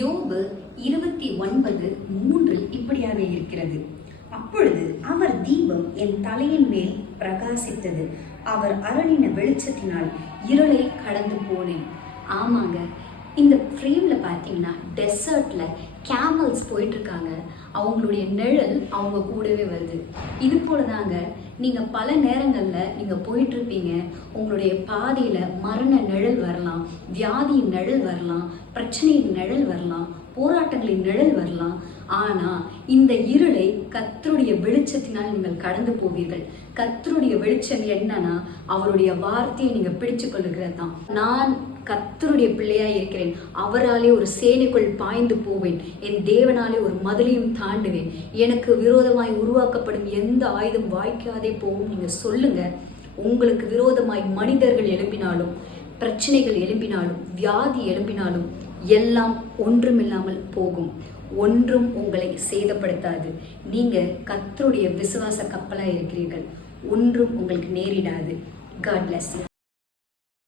யோபு 29:3 இப்படியாக இருக்கிறது. அப்பொழுது அவர் தீபம் என் தலையின் மேல் பிரகாசித்தது, அவர் அருளின வெளிச்சத்தினால் இருளை கடந்து போனேன். ஆமாங்க, இந்த ஃப்ரேம்ல பார்த்தீங்கன்னா டெசர்ட்ல கேமல்ஸ் போயிட்டு இருக்காங்க. அவங்களுடைய நிழல் அவங்க கூடவே வருது. இது போலதாங்க நீங்க பல நேரங்கள்ல நீங்க போயிட்டு இருப்பீங்க. உங்களுடைய பாதையில மரண நிழல் வரலாம், வியாதியின் நிழல் வரலாம், பிரச்சனையின் நிழல் வரலாம், போராட்டங்களின் நிழல் வரலாம். ஆனா இந்த இருளை கர்த்தருடைய வெளிச்சத்தினால் நீங்கள் கடந்து போவீர்கள். கர்த்தருடைய வெளிச்சம் என்னன்னா அவருடைய வார்த்தையை நீங்க பிடிச்சு கொள்ளுகிறது தான். நான் கர்த்தருடைய பிள்ளையாய் இருக்கிறேன், அவராலே ஒரு சேனைக்குள் பாய்ந்து போவேன், என் தேவனாலே ஒரு மதிலையும் தாண்டுவேன், எனக்கு விரோதமாய் உருவாக்கப்படும் எந்த ஆயுதம் வாய்க்காதே போகும் நீங்க சொல்லுங்க. உங்களுக்கு விரோதமாய் மனிதர்கள் எழும்பினாலும், பிரச்சனைகள் எழும்பினாலும், வியாதி எழும்பினாலும் எல்லாம் ஒன்றுமில்லாமல் போகும். ஒன்றும் உங்களை சேதப்படுத்தாது. நீங்க கர்த்தருடைய விசுவாச கப்பலா இருக்கிறீர்கள். ஒன்றும் உங்களுக்கு நேரிடாது. God bless you.